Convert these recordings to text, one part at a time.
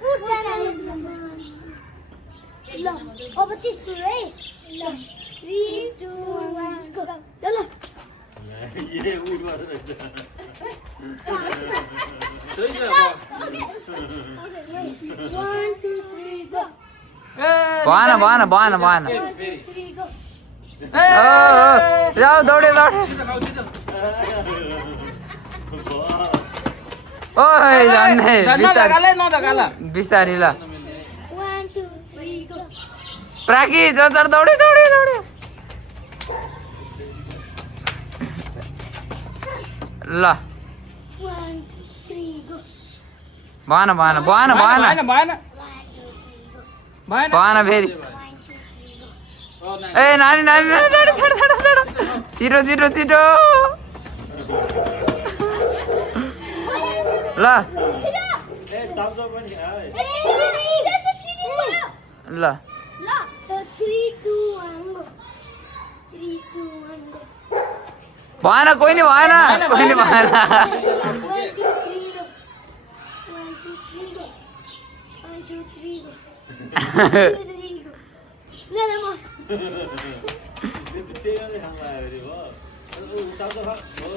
Food channel ल अब चाहिँ सुरु है ल 3 2 1 गो ल ये उठ मात्र रहेछ सही छ 1 2 3 गो भएन 1 2 3 गो जाऊ दौडे ओए जान्ने बिस्तारी ल 1 2 3 गो प्राकी चढ दौडे ल 1 2 3 गो भएन 1 2 3 गो भएन फेरि ए नानी छोड छिटो ल ए चाम्चा पनि आए ल 3 2 1 गो 3 2 1 गो भएन कोही नि भएन 1 2 3 गो 1 2 3 गो 1 2 3 गो 1 2 3 गो ल म त्यही गर्दै खानु आयो अरे भयो चाम्चा खा हो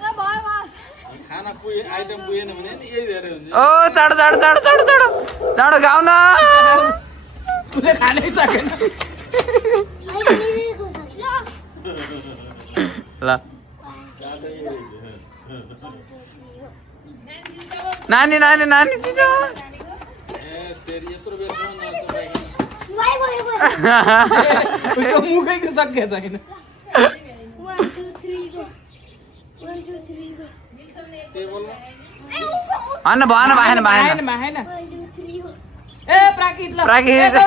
ल भयो खाना पुगे आइटम पुगेन भने नि यही धेरै हुन्छ ओ चाँडो गाउन कुले खानै सकेन आइरहेको छ ल ल नानी छिटो ए फेरि यत्रो बेरसम्म नचपाइ भयो उसको मुखैको सकिया छैन 1 2 3 गो 1 2 3 गो टेबलमा होइन भएन 1 2 3 गो ए प्राकित ल प्राकित। ए, दौड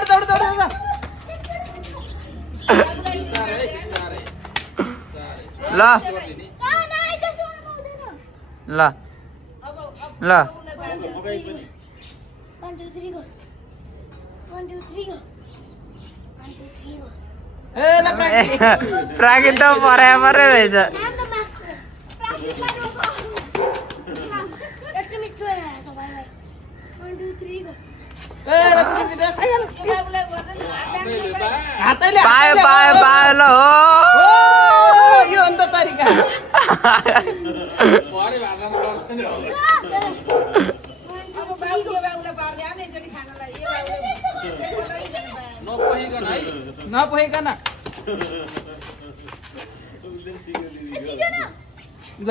ल ल 1 2 3 गो 1 2 3 गो 1 2 3 गो ए ल प्राकित प्राकृत त परे रहेछ नाम त मास्टर प्र्याक्टिसलाई रोक एकछिन मिठो हेर त भाइ 1 2 3 गो ए रसुन दिदा हातैले पायो ल हो ओ यो अन्त तरिका परे भाषामा गर्दैन अब बाबुले पार्दै आने एकचोटि खानलाई नपोइकन है नपोइकन ल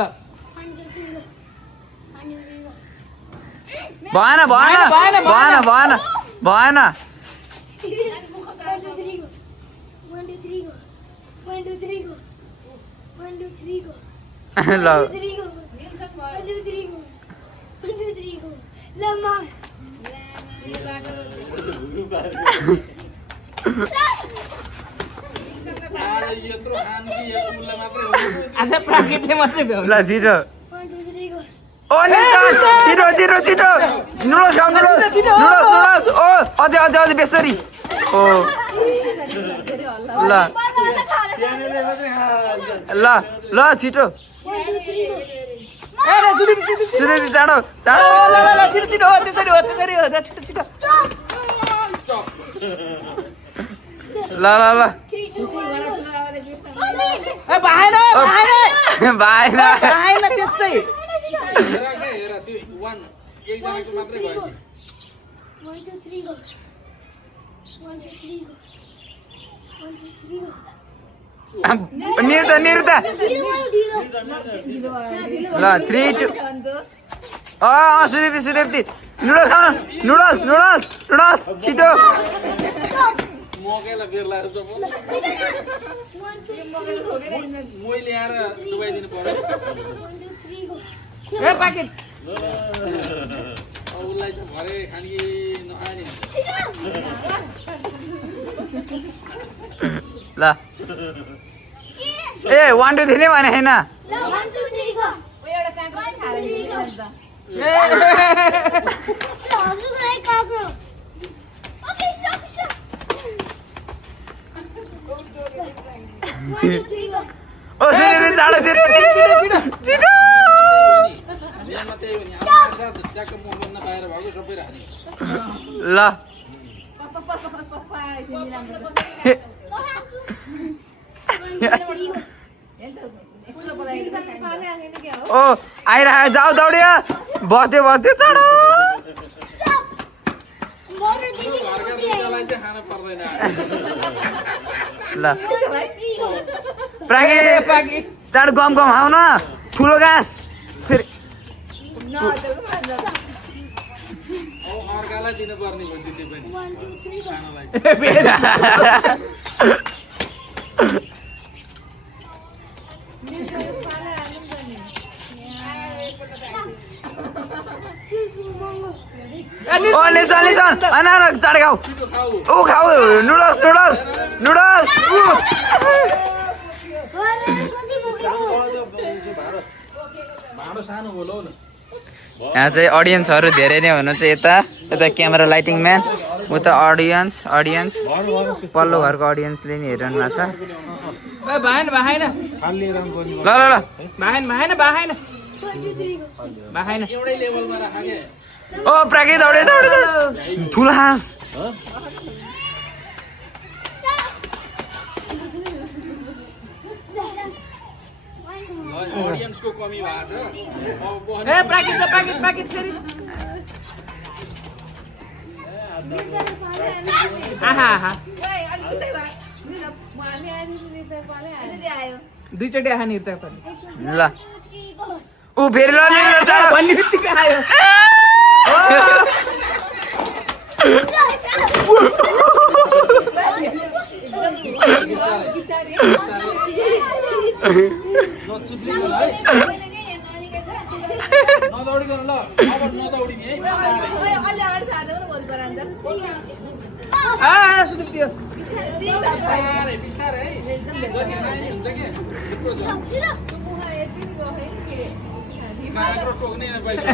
भएन 1 2 3 गो 1 2 3 गो ल 1 2 3 गो 1 2 3 गो 1 2 3 गो ल म आज यत्रो खान कि यो उल्ला मात्रै हो आज प्राकृतले मात्रै भ्याउ ल छिटो 1 2 3 गो ओ छिटो नुडल्स ओ अझै बेसरी ओ ल सानोले मात्रै खान्छ ल छिटो 1 2 3 गो ए रे सुदीप सुरेश चाँडो ल छिटो हो त्यसरी हो छिटो स्टप ल 3 2 1 ए भएन त्यसै हेर त्यो 1 एकजनाको मात्रै भएछ 1 2 3 गो 1 2 3 गो 1 2 3 गो निरुता ल 3 2 सुदेप्ती नुडल्स खानु नुडल्स छिटो मकैलाई बेर लाएर जब moi ल्याएर डुबाइदिनु पर्यो 1 2 3 गो ए पाकेट उसलाई चाहिँ भरे खाने कि नखाने ल ए 1 2 3 भने हैन ल 1 2 3 गो एउटा काँक्रो खाएर हिँड्यो नि त ए हजुरलाई काग्रो ओके स्टप 1 2 3 गो ओ सुरेश चाँडो छिटो यहाँ मात्रै हो नि अब ट्याक्क मोमो त्योभन्दा बाहिर भएको सबै राख्ने ल ओ आइरह जाऊ दौड्यो बर्थ्यो बर्थ्यो चाँडो घरका दुईटालाई चाहिँ खान पर्दैन ल प्रागी चाँडो गम गम आऊ न ठुलो घाँस फेरि अर्कालाई दिनुपर्ने भन्छ त्यो पनि खानलाई ओ लेसन होइन चाँडो खाऊ छिटो खाऊ ऊ खाऊ नुडल्स नुडल्स नुडल्स भाँडो सानो बोलाउ न यहाँ चाहिँ अडियन्सहरू धेरै नै हुनुहुन्छ यता क्यामेरा लाइटिङ म्यान उता अडियन्स पल्लो घरको अडियन्सले नि हेरिरहनु भएको छ ल एउटै लेभलमा राख के ओ प्राकी दौडे ठुलो हाँस अडियन्सको कमी भएको छ दुईचोटि आहा निर्ता पनि ल ऊ फेरि ल भन्ने बित्तिकै आयो नदौडिकन ल अब नदौडिने है बिस्तारै बिस्तारै है जति खाने हुन्छ के माग्रो टोक्ने न पैसा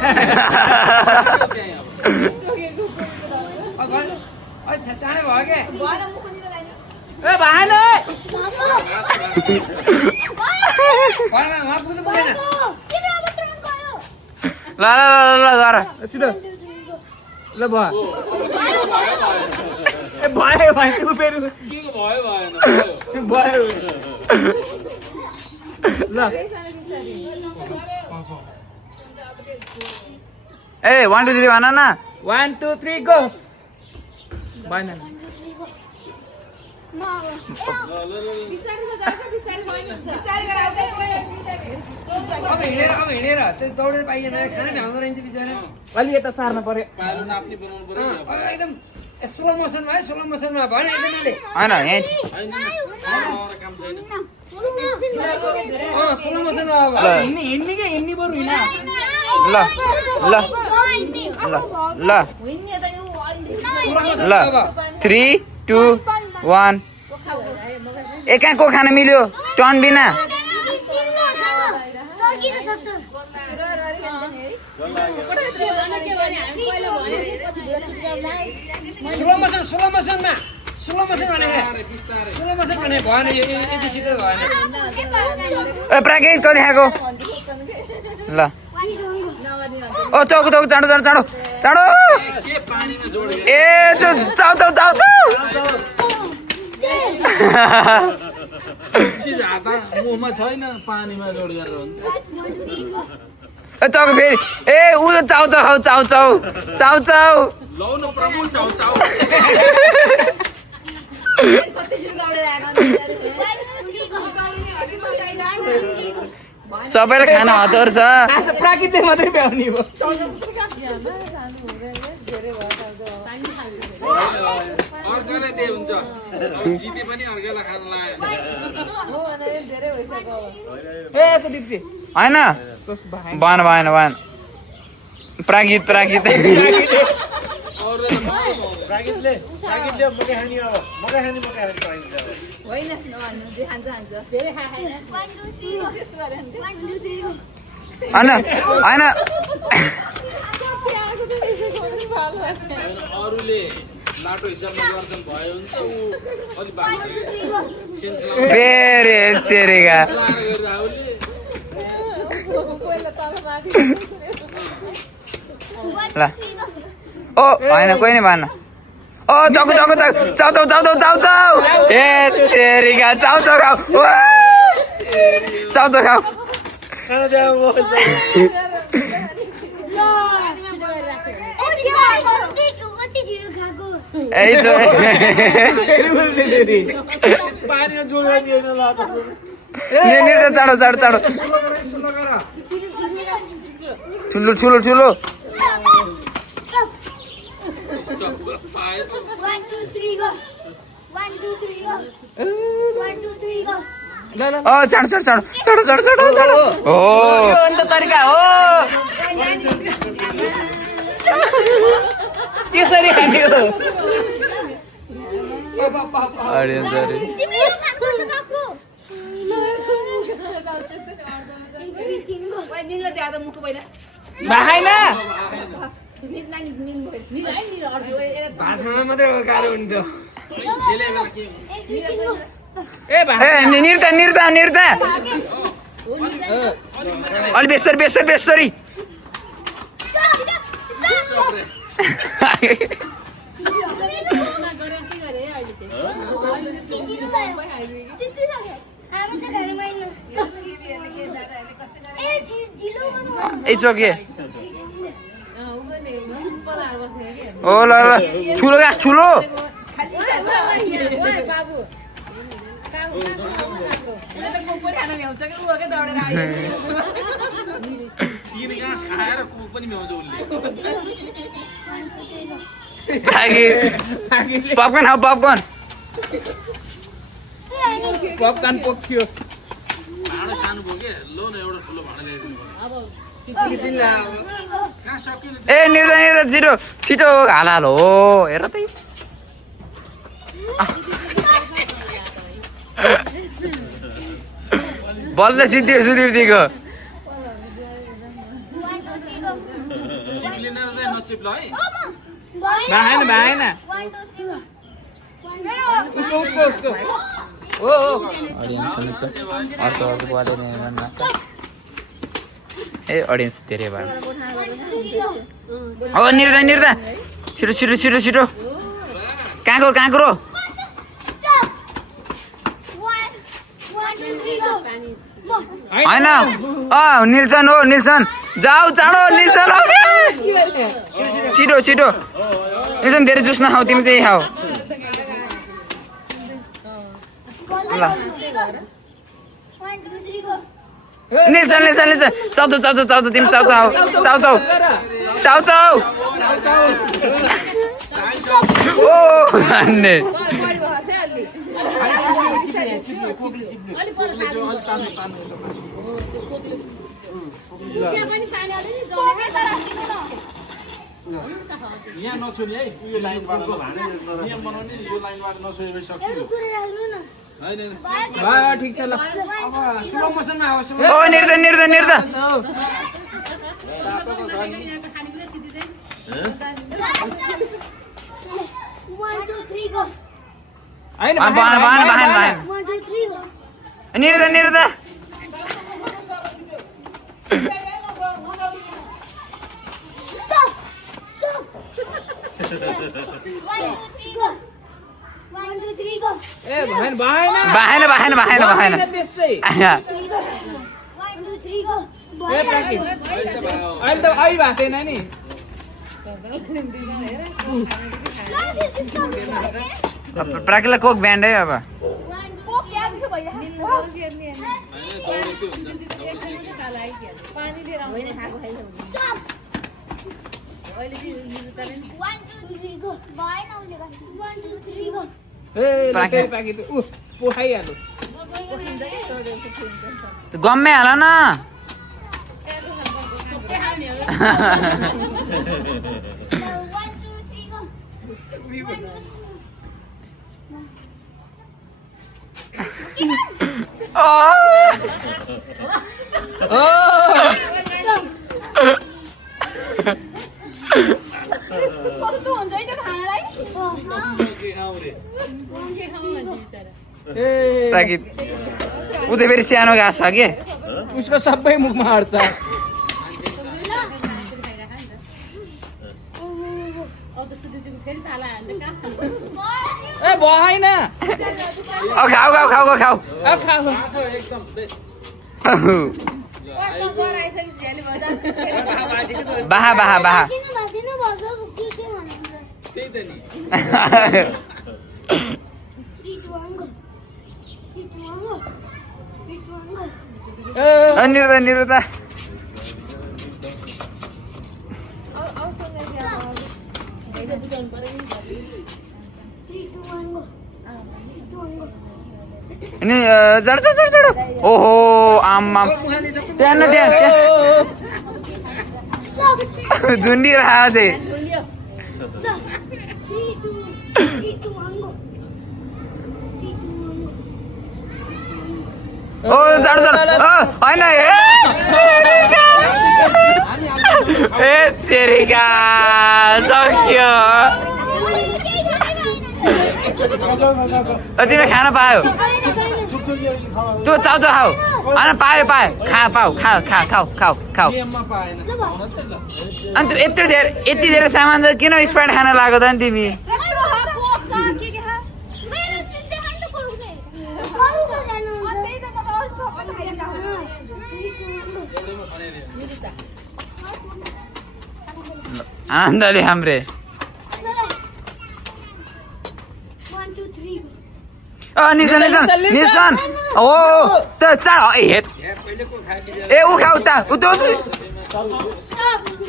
चाँडै भयो के ए भएन ल गर छिटो ल भयो ए भयो भयो फेरि के भयो भएन भयो ल ए 1 2 3 भन न 1 2 3 गो भएन अब हिँडेर त्यो दौडेर पाइएन खाना ढाउँदो रहेछ बिचरा अलि यता सार्न पर्यो पालो नाप्ने बनाउनु पर्यो नि अब। एकदम स्लो मोसनमा है स्लो मोसनमा भएन एकदम अलि होइन यहाँ होइन अरू काम छैन स्लो मोसनमा अब हिँड्ने के हिँड्ने बरु हिँड ल ल ल ल 3 2 1 एकाको खान मिल्यो टर्न बिना स्लो मोसनमा भने स्लो मोसन भने भएन यो यति छिटो भएन ए प्राकृत कहिले खाएको ल ओ चाउको चाउको चाँडो चाँडो चाँडो चाँडो के पानीमा जोडेको ए त्यो चाउ चाउ चाउ चाउ चिज हात मुखमा छैन पानीमा जोडेर हुन्छ ए चाउको फेरि ए ऊ चाउ चाउ खाऊ चाउ चाउ चाउ चाउ लौ न प्रभु चाउ चाउ सबैले खाना हतार छ आज प्राकृतिक मात्रै भ्याउने हो अर्कालाई दे हुन्छ अब जिते पनि अर्कालाई खान लाग्यो ए यसो दिप्ती होइन भएन भएन भएन प्राकृत प्राकृत प्राकृतले मकै खाने अब मकै खाने होइन नभन्नु जे खान्छ खान्छ धेरै होइन होइन अरूले लाटो हिसाबमा गर्छन् भयो भने त ऊ अलिक बाँकी सेन्स फेरि तेरेका गरेर आउले ल ओ होइन कोही नै भएन ओ जाऊ जाऊ जाऊ जाऊ जाऊ जाऊ जाऊ जाऊ ए तेरिका जाऊ जाऊ खाऊ जाऊ जाऊ खाऊ यही छ निर्दा चाँडो चाँडो चाँडो ठुलो ठुलो ठुलो 1 2 3 go 1 2 3 go 1 2 3 go ओ चाँडो चाँडो चाँडो चाँडो चाँडो चाँडो चाँडो हो अन्त तरिका हो त्यसरी खाने हो अरे तिमीले यो काम गर्छ काकु निनलाई द्या त मुखको पहिला भाइन भाषामा मात्रै गाह्रो हुन्थ्यो ए भाइ ए निर्ता निर्ता निर्ता अलि बेसरी बेसरी बेसरी It's okay. Oh la la, chulo guys, chulo. Popcorn, how popcorn? Popcorn पोख्यो भाँडा सानो भयो के लो न एउटा ठुलो भाँडा ल्याइदिनु कहाँ सकियो ए निर्दा निर्दा छिटो छिटो हाल हाल हो हेर त बल्ल सिद्धियो सुदीप्तीको चिप्लिन चाहिँ नचिप्ल है भाइन भाइन 1 2 3 go उसको उसको उसको ओ अडियन्स पनि छ अर्को अर्को वाले ए अडियन्स धेरै भयो ओ निर्दा निर्दा छिटो छिटो छिटो छिटो काँक्रो काँक्रो होइन निल्सन हो निल्सन जाऊ चाँडो निल्सन हो छिटो छिटो निल्सन धेरै जुस नखाऊ तिमी त्यही खाऊ ल निल्सन निल्सन निल्सन चाउ चाउ चाउ चाउ तिमी चाउ चाउ चाउ चाउ चाउ चाउ ओ भन्ने यहाँ नछुने है यो लाइनबाट नियम बनाउने यो लाइनबाट नछुने सकियो हैन भयो ठीक छ ल अब स्लो मोसनमा आउँछ ओ निर्दा निर्दा निर्दा हैन बाहन बाहन बाहन बाहन 1 2 3 go निर्दा निर्दा stop stop 1 2 3 go ए भाइन भाइन बाहेन बाहेन बाहेन बाहेन त्यसै 1 2 3 go ए प्राकी अहिले त आइ भएको छैन नि प्राकीलाई कोक ब्यान्ड है अब ए प्राकी प्राकी उ पोखाइहाल्नु गम्मै हाल न प्राकी ऊ त फेरि सानो घाँस छ के उसको सबै मुखमा हार्छ ए भएन खाऊ खाऊ खाऊ खाऊ खाऊ एकदम बेस्ट बाहा बाहा बाहा भासिनु भन्छ के भन्नुहुन्छ त्यही त नि 3 2 1 go 3 2 1 go 3 2 1 go Niruta Niruta अनि चढ चढ चढ चढ ओहो आम्मा त्यहाँ न त्यहाँ झुन्डिरहेको थिएँ ओ चढ चढ होइन ए तेरिका सक्यो तिमीले खान पायो त्यो चाउचाउ खाऊ होइन पायो पायो खा पाऊ खा खा खाऊ खाऊ खाऊ अनि त्यो यति धेरै सामान छ किन स्प्राइट खान लाग्यो त नि तिमी आनन्दले हाम्रे निसन निसन निसन ओ त चाड हेट ए ऊ खाऊ त ऊ त्यो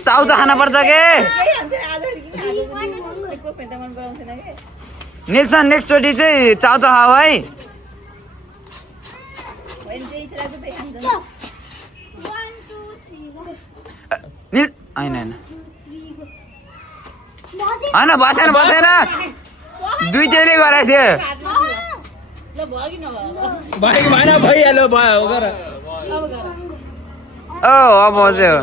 चाउचाउ खान पर्छ के निल्सन नेक्स्ट चोटि चाहिँ चाउचाउ खाऊ है निल होइन होइन होइन बसेन बसेन दुईटैले गराएको थियो भएको भएन भइहाल्यो भयो गर ओ अब बस्यो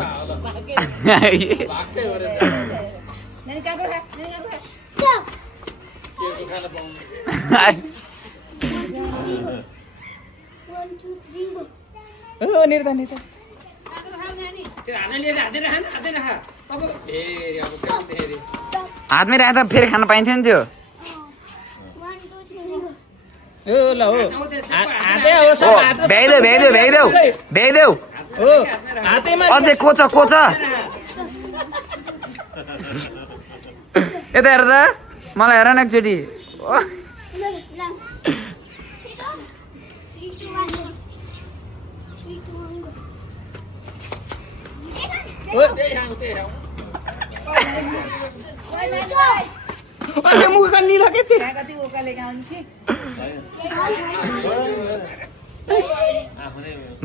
निर्दा निर्दा हातमै राख्दा फेरि खान पाइन्थ्यो नि त्यो ल हो हातै हो ओ भ्याइदेऊ भ्याइदेऊ भ्याइदेऊ भ्याइदेऊ हो हातैमा अझै कोच कोच यता हेर त मलाई हेर न एकचोटि मुख कल्ली लगे थिए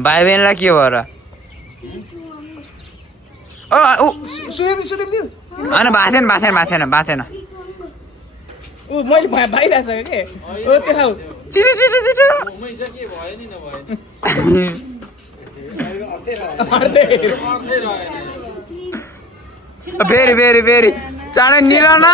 भाइ बहिनीलाई के भयो र होइन भाथेन भाथेन भाथेन भाथेन ऊ मैले भइरहेछ के ओ त्यो खाऊ छिटो छिटो छिटो के भयो नि नभयो फेरि फेरि फेरि चाँडै निलन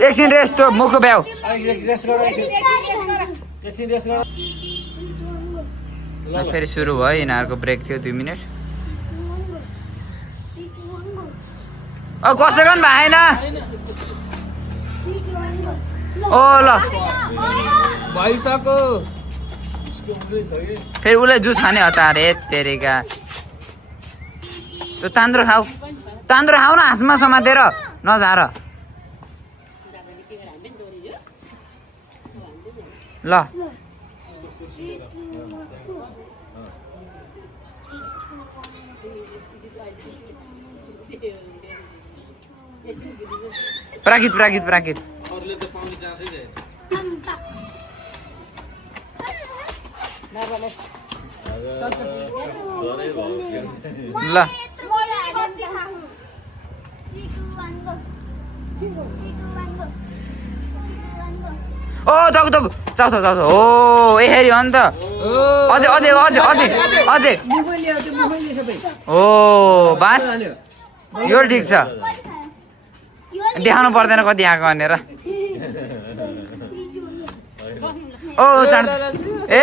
एकछिन रेस्ट त्यो मुखको भ्याउ फेरि सुरु भयो यिनीहरूको ब्रेक थियो 2 मिनट कसैको पनि भएन ओ ल भइसक्यो फेरि उसलाई जुस खाने हतार हे तेरिका त्यो तान्द्रो खाऊ न हाँसमा समातेर नझार ल प्राकृत प्राकृत प्राकृत अरूले त पाउने चान्सै छैन ल ओ तक तक चाउ चाउ चाउ ओ ए हेरी हो नि त अझै अझै अझै अझै अझै ओ बास यो ठिक छ देखाउनु पर्दैन कति आएको भनेर ओ चान्स ए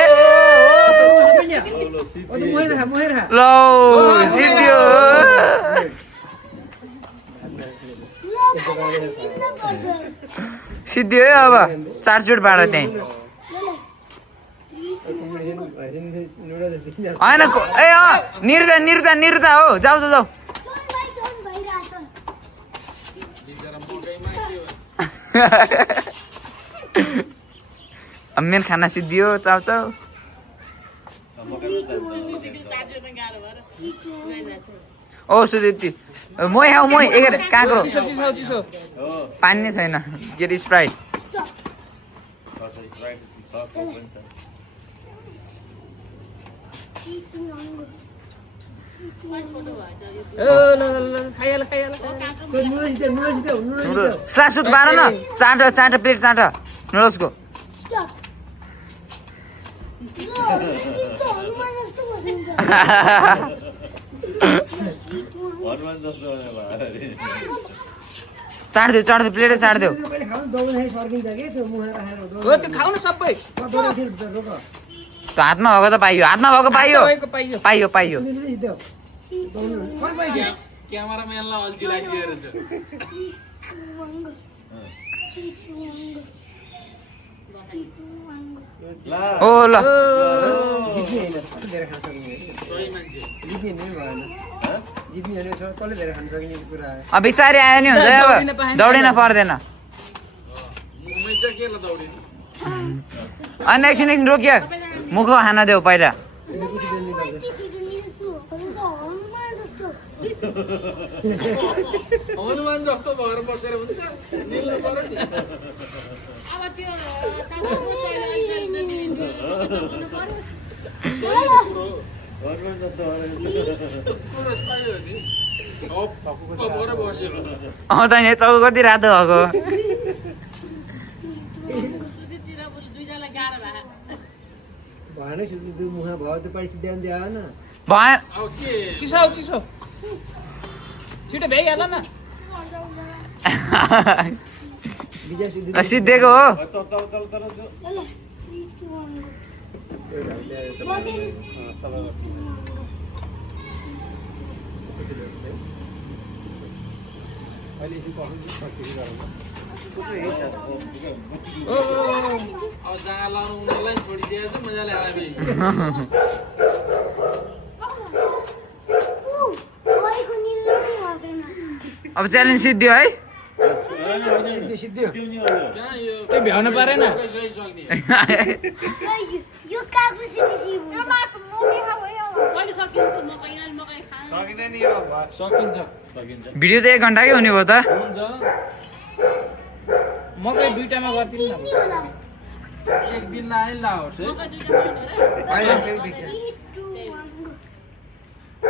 क्या ओ तो मोहे रहा ल सिद्धियो सिद्धियो है अब 4 चोट बाँड त्यही होइन ए निरुता हो जाऊ मेन खाना सिद्धियो चाउ ओ सुदीप्ति मोही एघार काँक्रो चिसो पानी नै छैन गेट स्प्राइट स्लासुत बाँड न चाट प्लेट चाट नुडल्सको चाट्दियो प्लेटै चाट्दियो हो त्यो खाऊ न सबै हातमा भएको त पाइयो पाइयो क्यामेराम्यानलाई अल्छी लागिरहेको छ ओ ल सही मान्छे बिस्तारै आयो नि हुन्छ अब दौडिन पर्दैन मुम्बई चाहिँ के दौडिनु अनि एकछिन रोकियो मुखो खाना देऊ पहिला हनुमान जस्तो भएर बसेर हुन्छ निल्नु पर्यो नि त नि तपाईँको कति रातो भएको भएन चिसो छिटो भ्याइहाल न सिद्धिएको हो अब जहाँ लाउनु उनीहरूलाई छोडिदिएको छ मजाले आयो अब च्यालेन्ज सिद्धियो है त्यो भ्याउनु परेन सकिन्छ भिडियो त 1 घन्टाकै हुने भयो त मकै दुईटामा गरिदिनु न एक दिन लाए लाओस्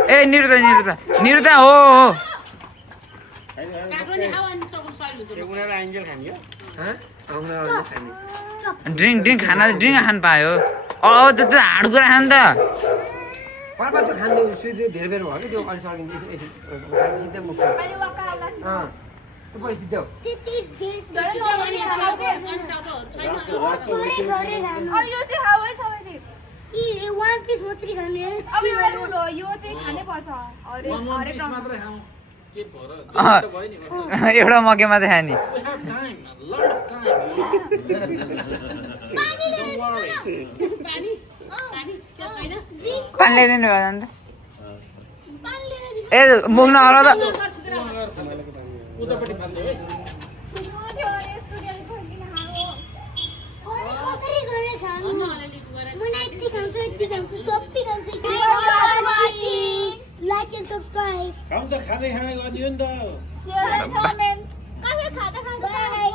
ए निरुता हो ड्रिङ्क खाना पायो अब त हाडकुरा खानु त एउटा मकैमा चाहिँ खाने पानी ल्याइदिनु भयो अन्त ए मुग्न होला त उतापट्टि फाल्ने है Like and subscribe. खाऊ त खाँदै गर्ने हो नि त Share and comment. Bye.